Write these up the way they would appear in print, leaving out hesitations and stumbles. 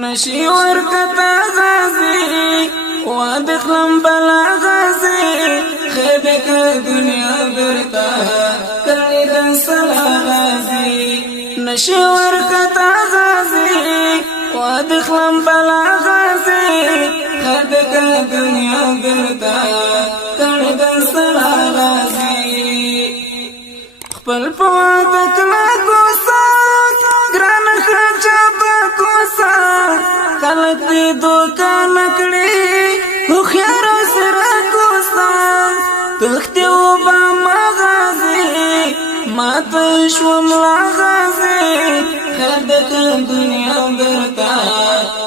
نشي ورکتا غازی وادخلم بلا غازی خیدک دنیا برتا کلی دنسلا غازی نشي ورکتا غازی وادخلم بلا غازی خیدک دنیا برتا کلی دنسلا غازی خپل پوادک لگوسا گران خرچا بکوسا خلق دی دوکان کړي خو خيار سره کوستا تختی و با مغازي ما تشوم لا غازي خیر دک دنیا برتا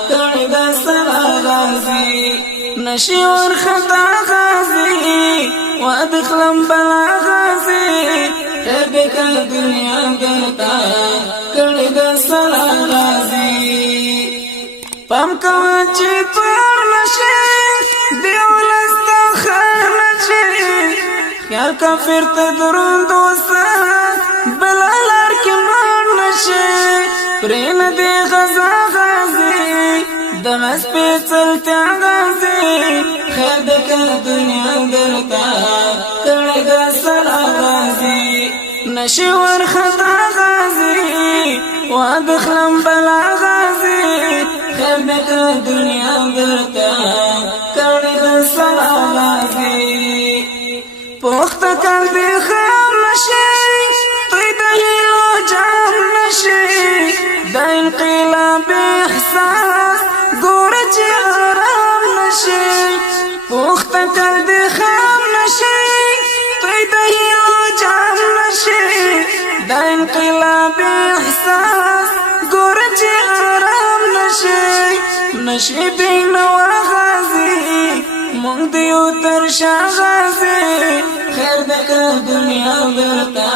کړي د سره غازي نشي ور خطا غازي وادخلم بلا غازي خیر دک دنیا برتا کړي د سره غازي پام کوه چې پر نشي دیولستا خیر نشي خیال کافر ته دروند وسه بلا لار کې مړ نشي پرې نه دی غزا غازي دغه سپېڅلتیا غازي خیر دک دنیا درته کړی د سره غازي نشي ورخطا غازي وادخلم بلا غازي خیر دک دنیا برتا کړي د سره غازي پوخت کړ دې خام نشي توي د هیلو جام نشي د انقلاب احساس ګور چې آرام نشي پوخت کړ دې خام نشي توي د هیلو جام نشي د انقلاب احساس ګور چې آرام نشي بین و غازی مونږ دیو تر شا غازی خیر دک دنیا برتا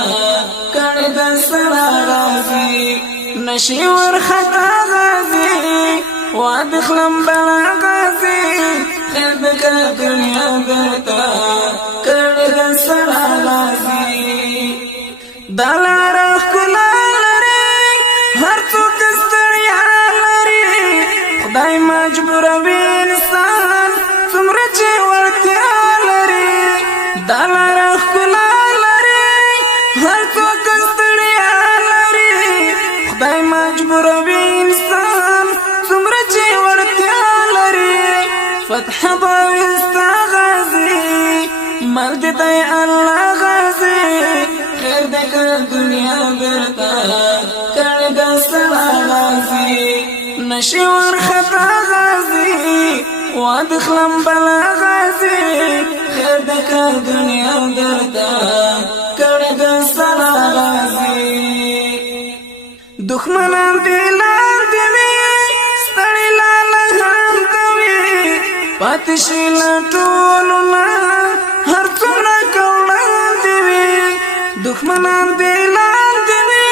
کړي د سره غازی نشي ور خطا غازی وادخلم بلا غازی خیر دک دنیا برتا کړي د سره غازی دلار کلا لري هر څوک ستړیا خدای مجبور وي انسان څومره چې ورتیا لري دا لاره ښکلا لري هر څوک ستړیا لري خدای مجبور وي انسان څومره چې ورتیا لري فتح به وي ستا غازي مل دې دی الله غازي خیر دک دنیا برتا کړي د سره غازي نشي ورخطا غازي وادخلم بلا غازي خیر دک دنیا درتا کړي د سره غازي دښمنان دې لاندې وي ستړي لاله کوي پاتې شي له ټولو نه هر څومره کوړاندې وي دښمنان دې لاندې وي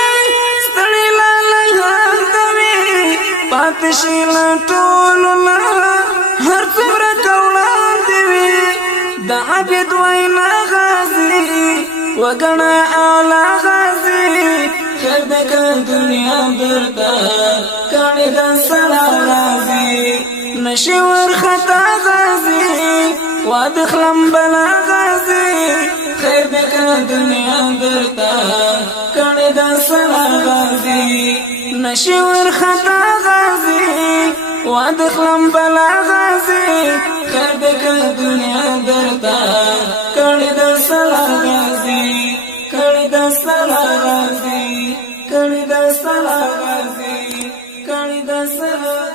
ستړي لاله کوي پاتې شي له ټولو نه هر څومره کوړاندې وي د عبد وینا غازي وګڼه اعلی غازي خیر دک دنیا برتا کړي د سره غازي نشي ورخطا غازي وادخلم بلا غازي خیر دک دنیا برتا کړي د سره غازي نشي ورخطا غازي وادخلم بلا غازي خیر دک دنیا برتا کړي د سره غازي کړي د سره غازي کړي د سره غازي کړي د سره